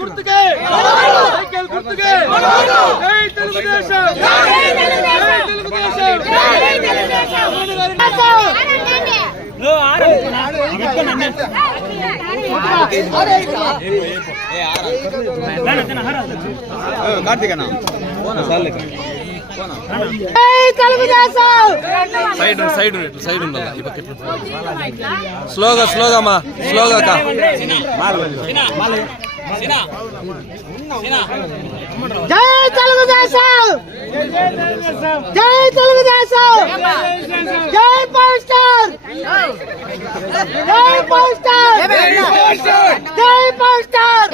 గుర్తుకే. సైకిల్ గుర్తుకే. జై తెలుగుదేశం. జై తెలుగుదేశం. జై తెలుగుదేశం కార్తీకనా సైడ్ సైడ్ సైడ్ ఉండాలి ఈ. స్లోగా స్లోగా అమ్మా. స్లోగా జై తెలుగుదేశం జై తెలుగుదేశం జై పవర్ స్టార్! జై పవర్ స్టార్! జై పవర్ స్టార్!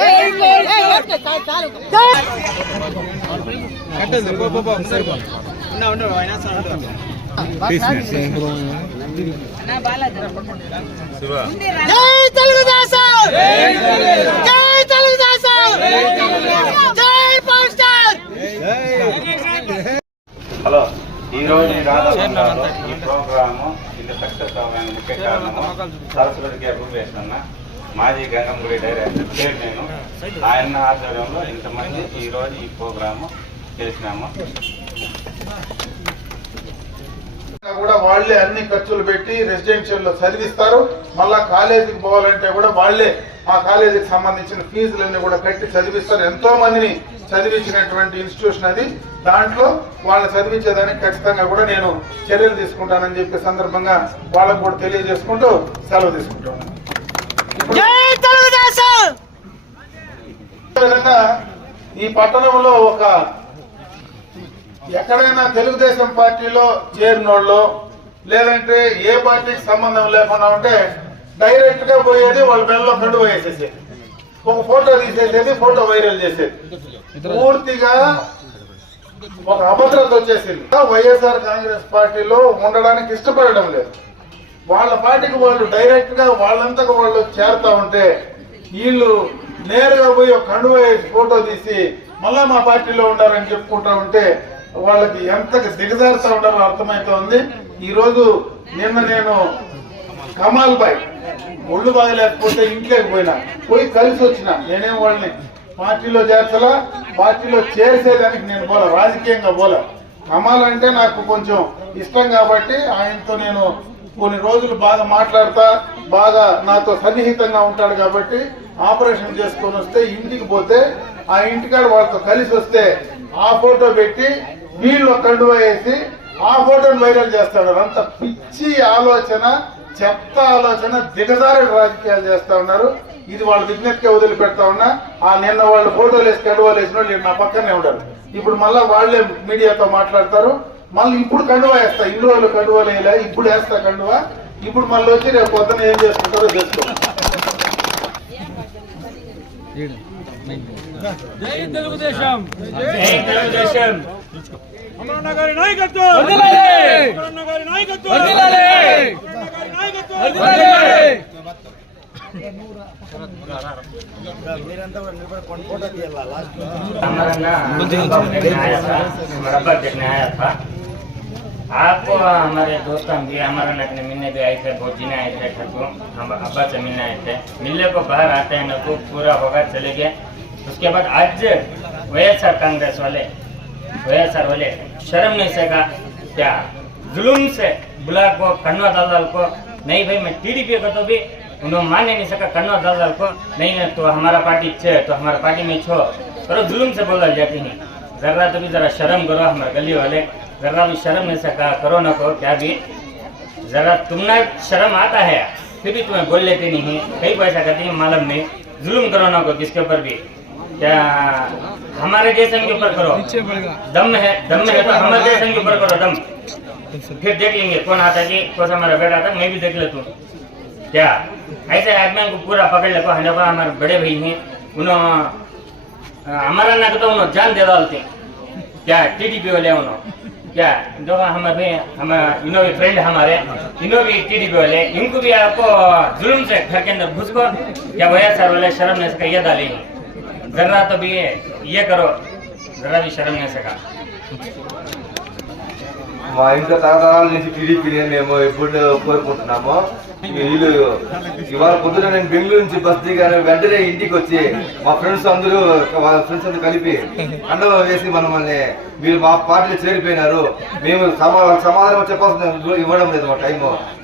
జై తెలుగుదేశం జై తెలుగుదేశం జై పవర్ స్టార్ హలో ఈ రోజు ఈ ప్రోగ్రాము ఇంత సక్సెస్ అవ్వడానికి ముఖ్య కారణము సరస్వతి గారు వేస్తున్నా మాజీ గంగంగుడి డైరెక్టర్ నేను. ఆయన ఆధ్వర్యంలో ఇంతమంది ఈ ఈ ప్రోగ్రాము చేసినాము. కూడా వాళ్ళే అన్ని ఖర్చులు పెట్టి రెసిడెన్షియల్లో చదివిస్తారు. మళ్ళా కాలేజీకి పోవాలంటే కూడా వాళ్ళే మా కాలేజీకి సంబంధించిన ఫీజులన్నీ కూడా కట్టి చదివిస్తారు. ఎంతో మందిని చదివించినటువంటి ఇన్స్టిట్యూషన్ అది. దాంట్లో వాళ్ళని చదివించేదానికి ఖచ్చితంగా కూడా నేను చర్యలు తీసుకుంటానని చెప్పే సందర్భంగా వాళ్ళకు కూడా తెలియజేసుకుంటూ సెలవు తీసుకుంటాను ఇప్పుడు జై తెలుగుదేశం ఈ విధంగా ఈ పట్టణంలో ఒక ఎక్కడైనా తెలుగుదేశం పార్టీలో చేరినోళ్ళు లేదంటే ఏ పార్టీకి సంబంధం లేకుండా ఉంటే డైరెక్ట్గా పోయేది వాళ్ళ మెడలో కండు వేసేసేది. ఒక ఫోటో తీసేసేది ఫోటో వైరల్ చేసేది. పూర్తిగా ఒక అభద్రత వచ్చేసింది. వైఎస్ఆర్ కాంగ్రెస్ పార్టీలో ఉండడానికి ఇష్టపడడం లేదు. వాళ్ళ పార్టీకి వాళ్ళు డైరెక్ట్గా వాళ్ళంతకు వాళ్ళు చేరుతా ఉంటే వీళ్ళు నేరుగా పోయి ఒక కండువ ఫోటో తీసి మళ్ళా మా పార్టీలో ఉండాలని చెప్పుకుంటా ఉంటే వాళ్ళకి ఎంత దిగజారుతా ఉండాలో అర్థమైతోంది. ఈ రోజు నిన్న నేను కమాల్ బాయ్ ఒళ్ళు బాగలేకపోతే ఇంట్లోకి పోయినా పోయి కలిసి వచ్చిన. నేనేం వాళ్ళని పార్టీలో చేర్చలా పార్టీలో చేర్చేదానికి నేను పోలా రాజకీయంగా పోలా. కమాల్ అంటే నాకు కొంచెం ఇష్టం కాబట్టి ఆయనతో నేను కొన్ని రోజులు బాగా మాట్లాడతా బాగా నాతో సన్నిహితంగా ఉంటాడు కాబట్టి ఆపరేషన్ చేసుకొని వస్తే ఇంటికి పోతే ఆ ఇంటికాడ వాళ్ళతో కలిసి వస్తే ఆ ఫోటో పెట్టి వీళ్ళు కండువ కండువా వేసి ఆ ఫోటోని వైరల్ చేస్తాడు. అంత పిచ్చి ఆలోచన చెత్త ఆలోచన దిగజారి రాజకీయాలు చేస్తా ఉన్నారు. ఇది వాళ్ళ విజ్ఞతకే వదిలిపెడతా ఉన్నా. ఆ నిన్న వాళ్ళు ఫోటోలు వేసి కండువాలు వేసిన వాళ్ళు నా పక్కనే ఉండరు. ఇప్పుడు మళ్ళా వాళ్ళే మీడియాతో మాట్లాడతారు. మళ్ళీ ఇప్పుడు కండువా వేస్తా ఇన్ని రోజులు కండువాలు వేయలే ఇప్పుడు వేస్తా కండువా ఇప్పుడు మళ్ళీ వచ్చి రేపు పొద్దున ఏం చేసుకుంటారో చేసుకో జై తెలుగుదేశం అమరన్న గారి నాయకత్వం అమరన్న గారి నాయకత్వం అమరన్న గారి నాయకత్వం आपको हमारे दोस्त हम भी, हमारा नखने मिलने भी आए थे, बहुत जीने आए थे ठाकुर हम अब्बा से मिलने आए थे। मिलने को बाहर आते हैं ना तो पूरा होगा, चले गए। उसके बाद आज वैएसआर कांग्रेस वाले, वैएसआर वाले, शर्म नहीं सेगा, क्या? जुलूम से बुला को कन्वा दलदल को, नहीं भाई, मैं टीडीपी को तो भी उन्होंने मान नहीं सका कन्वा दलदल को, नहीं तो हमारा पार्टी छे तो हमारा पार्टी में छो। करो जुलूम से बोला जाती नहीं। जरा तो भी जरा शर्म करो हमारे गली वाले। जरा भी शर्म नहीं सका करो ना करो क्या भी? जरा तुमने शर्म आता है फिर भी तुम्हें बोल लेते नहीं है। कई पैसा कहते हैं मालूम नहीं जुलूम करो ना को किसके ऊपर भी? क्या हमारे जैसे के ऊपर करो। दम है दम है तो हमारे जैसे के ऊपर करो दम। फिर देख लेंगे कौन आता है कौन सा हमारा बेटा आता मैं भी देख लेता हूँ क्या? ऐसे आदमी को पूरा पकड़ ले को हमारे हमारे बड़े भाई हैं उन्होंने हमारा ना तो जान दे डालते क्या टीडीपी वाले उन्होंने क्या जो हमारे हमारे हम इनो भी फ्रेंड हमारे इनो भी टीडीपी वाले, इनको भी आपको जुल्म से घर के अंदर घुस को क्या भैया सर वाले शर्म नहीं सका, ये डाली जरा तो भी ये करो, जरा भी शर्म नहीं सका। మా ఇంట్లో తరతరాల నుంచి టీడీపీని మేము ఎప్పుడు కోరుకుంటున్నాము. వీళ్ళు ఇవాళ పొద్దున నేను బెంగళూరు నుంచి బస్ దిగాను వెంటనే ఇంటికి వచ్చి మా ఫ్రెండ్స్ అందరూ వాళ్ళ ఫ్రెండ్స్ అందరూ కలిపి అండవ వేసి మనమల్ని మీరు మా పార్టీలో చేరిపోయినారు. మేము సమా- సమాధానం చెప్పాల్సిన ఇవ్వడం లేదు మా టైం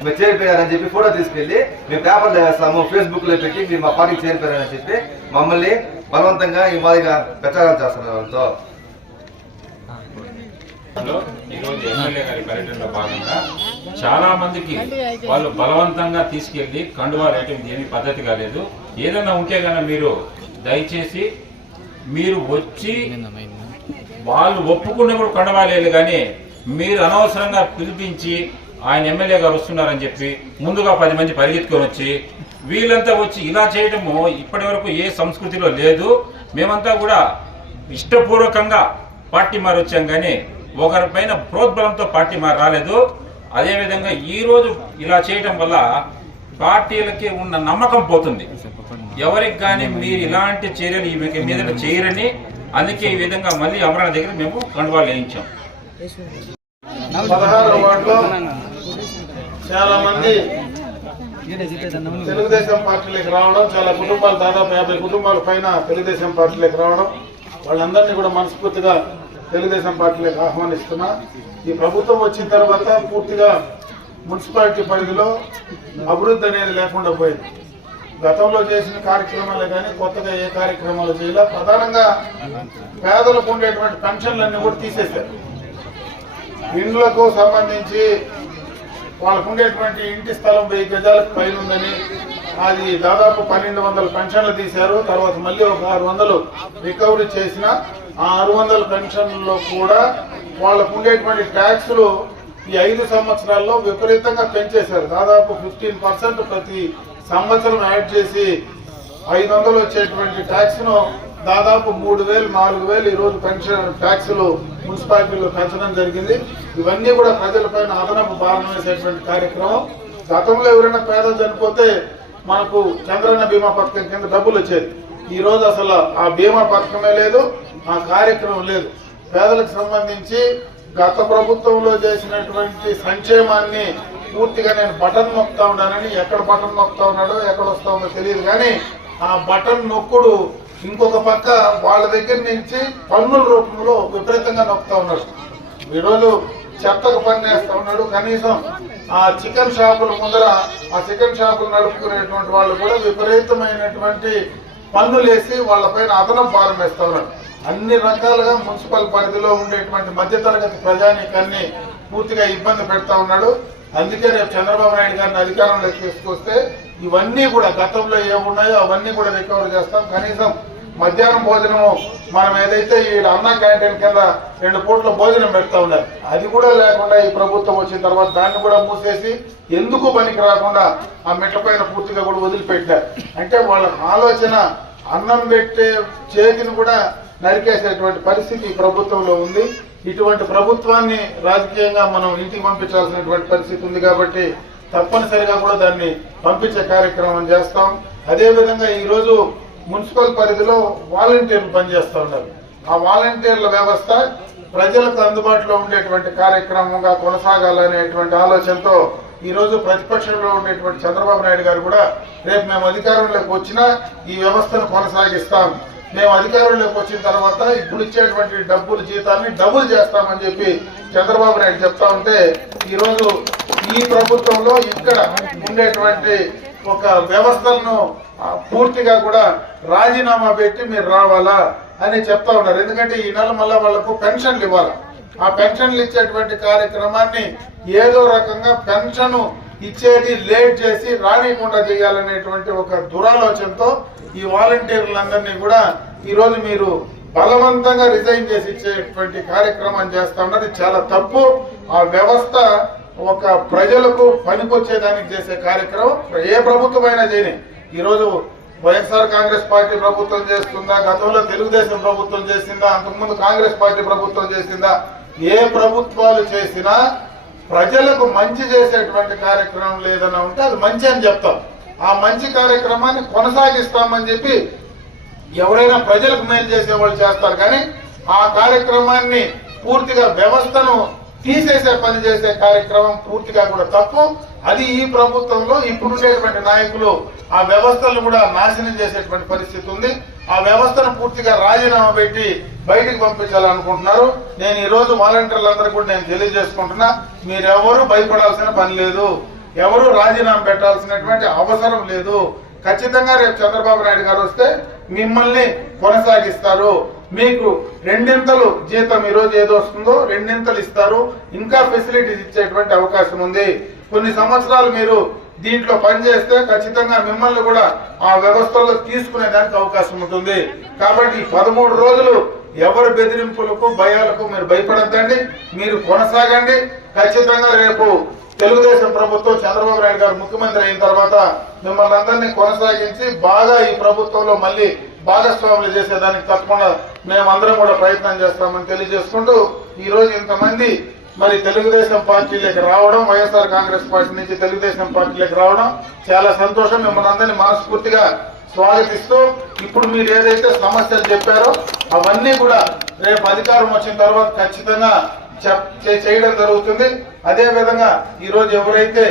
మీరు చేరిపోయారని చెప్పి ఫోటో తీసుకెళ్ళి మేము పేపర్లో వేస్తాము ఫేస్బుక్లో పెట్టి మీరు మా పార్టీకి చేరిపోయారని చెప్పి మమ్మల్ని బలవంతంగా ఈ మాదిరిగా ప్రచారం చేస్తున్నారు వాళ్ళతో. ఈరోజు ఎమ్మెల్యే గారి పర్యటనలో భాగంగా చాలా మందికి వాళ్ళు బలవంతంగా తీసుకెళ్ళి కండువా రేటింగ్ ఏమి పద్ధతి కాలేదు. ఏదైనా ఉంటే కన్నా మీరు దయచేసి మీరు వచ్చి వాళ్ళు ఒప్పుకున్నప్పుడు కండవాలేదు కానీ మీరు అనవసరంగా పిలిపించి ఆయన ఎమ్మెల్యే గారు వస్తున్నారని చెప్పి ముందుగా పది మంది పరిగెత్తుకొని వచ్చి వీళ్ళంతా వచ్చి ఇలా చేయడము ఇప్పటి వరకు ఏ సంస్కృతిలో లేదు. మేమంతా కూడా ఇష్టపూర్వకంగా పార్టీ మారి వచ్చాం కానీ ఒకరిపైన ప్రోద్బలంతో పార్టీ మారి రాలేదు. అదేవిధంగా ఈరోజు ఇలా చేయటం వల్ల పార్టీలకి ఉన్న నమ్మకం పోతుంది. ఎవరికి కానీ మీరు ఇలాంటి చర్యలు ఈ మీద చేయరని అందుకే ఈ విధంగా మళ్ళీ అమరణ దగ్గర మేము కండువాలు వేయించాం. చాలా మంది తెలుగుదేశం పార్టీలోకి రావడం చాలా కుటుంబాలు దాదాపు యాభై కుటుంబాల పైన తెలుగుదేశం పార్టీలోకి రావడం వాళ్ళందరినీ కూడా మనస్ఫూర్తిగా తెలుగుదేశం పార్టీలకు ఆహ్వానిస్తున్నా. ఈ ప్రభుత్వం వచ్చిన తర్వాత పూర్తిగా మున్సిపాలిటీ పరిధిలో అభివృద్ధి అనేది లేకుండా పోయింది. గతంలో చేసిన కార్యక్రమాలే కానీ కొత్తగా ఏ కార్యక్రమాలు చేయాల. ప్రధానంగా పేదలకు ఉండేటువంటి పెన్షన్లన్నీ కూడా తీసేశారు. ఇండ్లకు సంబంధించి వాళ్ళకు ఉండేటువంటి ఇంటి స్థలం వెయ్యి గజాలకు పైన ఉందని అది దాదాపు పన్నెండు వందల పెన్షన్లు తీశారు. తర్వాత మళ్ళీ ఒక ఆరు వందలు రికవరీ చేసిన ఆ ఆరు వందల పెన్షన్లో కూడా వాళ్ళకు ఉండేటువంటి ట్యాక్స్లు ఈ ఐదు సంవత్సరాల్లో విపరీతంగా పెంచేశారు. దాదాపు ఫిఫ్టీన్ పర్సెంట్ ప్రతి సంవత్సరం యాడ్ చేసి ఐదు వందలు వచ్చేటువంటి ట్యాక్స్ను దాదాపు మూడు వేలు నాలుగు వేలు ఈరోజు పెన్షన్ ట్యాక్సులు మున్సిపాలిటీలో పెంచడం జరిగింది. ఇవన్నీ కూడా ప్రజలపైన అదనపు భారం వేసేటువంటి కార్యక్రమం. గతంలో ఎవరైనా పేదలు చనిపోతే మనకు చంద్రన్న బీమా పథకం కింద డబ్బులు వచ్చేది. ఈ రోజు అసలు ఆ బీమా పథకమే లేదు. ఆ కార్యక్రమం లేదు. పేదలకు సంబంధించి గత ప్రభుత్వంలో చేసినటువంటి సంక్షేమాన్ని పూర్తిగా నేను బటన్ నొక్కుతా ఉన్నానని ఎక్కడ బటన్ నొక్కుతా ఉన్నాడో ఎక్కడ వస్తా ఉందో తెలియదు. కానీ ఆ బటన్ నొక్కుడు ఇంకొక పక్క వాళ్ళ దగ్గర నుంచి పన్నుల రూపంలో విపరీతంగా నొక్కుతా ఉన్నాడు. ఈరోజు చెత్తకు పని వేస్తా ఉన్నాడు. కనీసం ఆ చికెన్ షాపుల ముందర ఆ చికెన్ షాపులు నడుపుకునేటువంటి వాళ్ళు కూడా విపరీతమైనటువంటి పన్నులు వేసి వాళ్ళపైన అదనం ప్రారంభిస్తా ఉన్నాడు. అన్ని రకాలుగా మున్సిపల్ పరిధిలో ఉండేటువంటి మధ్యతరగతి ప్రజానీకాన్ని పూర్తిగా ఇబ్బంది పెడతా ఉన్నాడు. అందుకే రేపు చంద్రబాబు నాయుడు గారిని అధికారంలోకి తీసుకొస్తే ఇవన్నీ కూడా గతంలో ఏమున్నాయో అవన్నీ కూడా రికవర్ చేస్తాం. కనీసం మధ్యాహ్నం భోజనం మనం ఏదైతే ఈ అన్న క్యాంటీన్ కింద రెండు పూట్ల భోజనం పెడతా ఉన్నారు అది కూడా లేకుండా ఈ ప్రభుత్వం వచ్చిన తర్వాత దాన్ని కూడా మూసేసి ఎందుకు పనికి రాకుండా ఆ మెట్లపైన పూర్తిగా కూడా వదిలిపెట్టారు అంటే వాళ్ళ ఆలోచన అన్నం పెట్టే చేతిని కూడా నరికేసేటువంటి పరిస్థితి ప్రభుత్వంలో ఉంది. ఇటువంటి ప్రభుత్వాన్ని రాజకీయంగా మనం ఇంటికి పంపించాల్సినటువంటి పరిస్థితి ఉంది కాబట్టి తప్పనిసరిగా కూడా దాన్ని పంపించే కార్యక్రమం చేస్తాం. అదేవిధంగా ఈరోజు మున్సిపల్ పరిధిలో వాలంటీర్లు పనిచేస్తూ ఉన్నారు. ఆ వాలంటీర్ల వ్యవస్థ ప్రజలకు అందుబాటులో ఉండేటువంటి కార్యక్రమంగా కొనసాగాలనేటువంటి ఆలోచనతో ఈరోజు ప్రతిపక్షంలో ఉండేటువంటి చంద్రబాబు నాయుడు గారు కూడా రేపు మేము అధికారంలోకి వచ్చినా ఈ వ్యవస్థను కొనసాగిస్తాం. మేము అధికారంలోకి వచ్చిన తర్వాత ఇప్పుడు ఇచ్చేటువంటి డబ్బులు జీతాన్ని డబుల్ చేస్తామని చెప్పి చంద్రబాబు నాయుడు చెప్తా ఉంటే ఈరోజు ఈ ప్రభుత్వంలో ఇక్కడ ఉండేటువంటి ఒక వ్యవస్థలను పూర్తిగా కూడా రాజీనామా పెట్టి మీరు రావాలా అని చెప్తా ఉన్నారు. ఎందుకంటే ఈ నెల మళ్ళా వాళ్ళకు పెన్షన్లు ఇవ్వాలి. ఆ పెన్షన్లు ఇచ్చేటువంటి కార్యక్రమాన్ని ఏదో రకంగా పెన్షన్ ఇచ్చేది లేట్ చేసి రానియకుండా చేయాలనేటువంటి ఒక దురాలోచనతో ఈ వాలంటీర్లందరినీ కూడా ఈ రోజు మీరు బలవంతంగా రిజైన్ చేసి ఇచ్చేటువంటి కార్యక్రమం చేస్తా ఉన్నది చాలా తప్పు. ఆ వ్యవస్థ ఒక ప్రజలకు పనికొచ్చేదానికి చేసే కార్యక్రమం. ఏ ప్రభుత్వమైనా చేయని ఈరోజు వైఎస్ఆర్ కాంగ్రెస్ పార్టీ ప్రభుత్వం చేస్తుందా? గతంలో తెలుగుదేశం ప్రభుత్వం చేసిందా? అంతకుముందు కాంగ్రెస్ పార్టీ ప్రభుత్వం చేసిందా? ఏ ప్రభుత్వాలు చేసినా ప్రజలకు మంచి చేసేటువంటి కార్యక్రమం లేదన్నా ఉంటే అది మంచి అని చెప్తాం. ఆ మంచి కార్యక్రమాన్ని కొనసాగిస్తామని చెప్పి ఎవరైనా ప్రజలకు మేలు చేసే వాళ్ళు చేస్తారు. కానీ ఆ కార్యక్రమాన్ని పూర్తిగా వ్యవస్థను తీసేసే పని చేసే కార్యక్రమం పూర్తిగా కూడా తప్పు. అది ఈ ప్రభుత్వంలో ఇప్పుడుండేటువంటి నాయకులు ఆ వ్యవస్థలను కూడా నాశనం చేసేటువంటి పరిస్థితి ఉంది. ఆ వ్యవస్థను పూర్తిగా రాజీనామా పెట్టి బయటికి పంపించాలనుకుంటున్నారు. నేను ఈ రోజు వాలంటీర్లందరూ కూడా నేను తెలియజేసుకుంటున్నా మీరెవరూ భయపడాల్సిన పని లేదు. ఎవరు రాజీనామా పెట్టాల్సినటువంటి అవసరం లేదు. ఖచ్చితంగా రేపు చంద్రబాబు నాయుడు గారు వస్తే మిమ్మల్ని కొనసాగిస్తారు. మీకు రెండింతలు జీతం ఈ రోజు ఏదో వస్తుందో రెండింతలు ఇస్తారు. ఇంకా ఫెసిలిటీస్ ఇచ్చేటువంటి అవకాశం ఉంది. కొన్ని సంవత్సరాలు మీరు దీంట్లో పనిచేస్తే ఖచ్చితంగా మిమ్మల్ని కూడా ఆ వ్యవస్థలో తీసుకునే దానికి అవకాశం ఉంటుంది. కాబట్టి పదమూడు రోజులు ఎవరి బెదిరింపులకు భయాలకు మీరు భయపడద్దండి. మీరు కొనసాగండి. ఖచ్చితంగా రేపు తెలుగుదేశం ప్రభుత్వం చంద్రబాబు నాయుడు గారు ముఖ్యమంత్రి అయిన తర్వాత మిమ్మల్ని అందరినీ కొనసాగించి బాగా ఈ ప్రభుత్వంలో మళ్ళీ భాగస్వాములు చేసేదానికి తప్పకుండా మేమందరం కూడా ప్రయత్నం చేస్తామని తెలియజేసుకుంటూ ఈ రోజు ఇంతమంది మరి తెలుగుదేశం పార్టీలోకి రావడం వైఎస్ఆర్ కాంగ్రెస్ పార్టీ నుంచి తెలుగుదేశం పార్టీలోకి రావడం చాలా సంతోషం. మిమ్మల్ని అందరినీ మనస్ఫూర్తిగా స్వాగతిస్తూ ఇప్పుడు మీరు ఏదైతే సమస్యలు చెప్పారో అవన్నీ కూడా రేపు అధికారం వచ్చిన తర్వాత ఖచ్చితంగా చేయడం జరుగుతుంది. అదే విధంగా ఈరోజు ఎవరైతే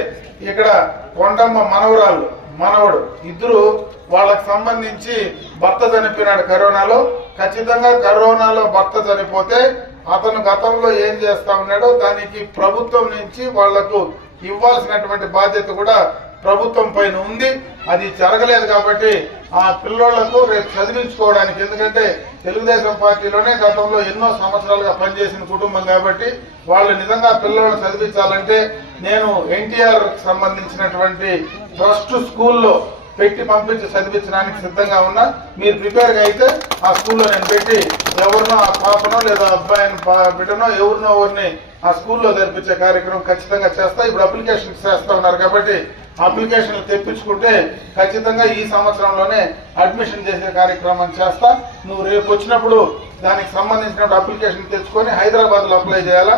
ఇక్కడ కొండమ్మ మనవరాలు మనవడు ఇద్దరు వాళ్ళకి సంబంధించి భర్త చనిపోయినాడు కరోనాలో ఖచ్చితంగా కరోనాలో భర్త చనిపోతే అతను గతంలో ఏం చేస్తా ఉన్నాడో దానికి ప్రభుత్వం నుంచి వాళ్ళకు ఇవ్వాల్సినటువంటి బాధ్యత కూడా ప్రభుత్వం పైన ఉంది. అది జరగలేదు కాబట్టి ఆ పిల్లోళ్ళకు రేపు చదివించుకోవడానికి ఎందుకంటే తెలుగుదేశం పార్టీలోనే గతంలో ఎన్నో సంవత్సరాలుగా పనిచేసిన కుటుంబం కాబట్టి వాళ్ళు నిజంగా పిల్లలను చదివించాలంటే నేను ఎన్టీఆర్ సంబంధించినటువంటి ట్రస్ట్ స్కూల్లో పెట్టి పంపించి చదివించడానికి సిద్ధంగా ఉన్నా. మీరు ప్రిపేర్గా అయితే ఆ స్కూల్లో నేను పెట్టి ఎవరినో ఆ పాపనో లేదా అబ్బాయిని బిడ్డనో ఎవరినో ఎవరిని ఆ స్కూల్లో జరిపించే కార్యక్రమం ఖచ్చితంగా చేస్తా. ఇప్పుడు అప్లికేషన్ చేస్తా ఉన్నారు కాబట్టి అప్లికేషన్లు తెప్పించుకుంటే ఖచ్చితంగా ఈ సంవత్సరంలోనే అడ్మిషన్ చేసే కార్యక్రమం చేస్తా. నువ్వు రేపు వచ్చినప్పుడు దానికి సంబంధించిన అప్లికేషన్ తెచ్చుకొని హైదరాబాద్లో అప్లై చేయాలా?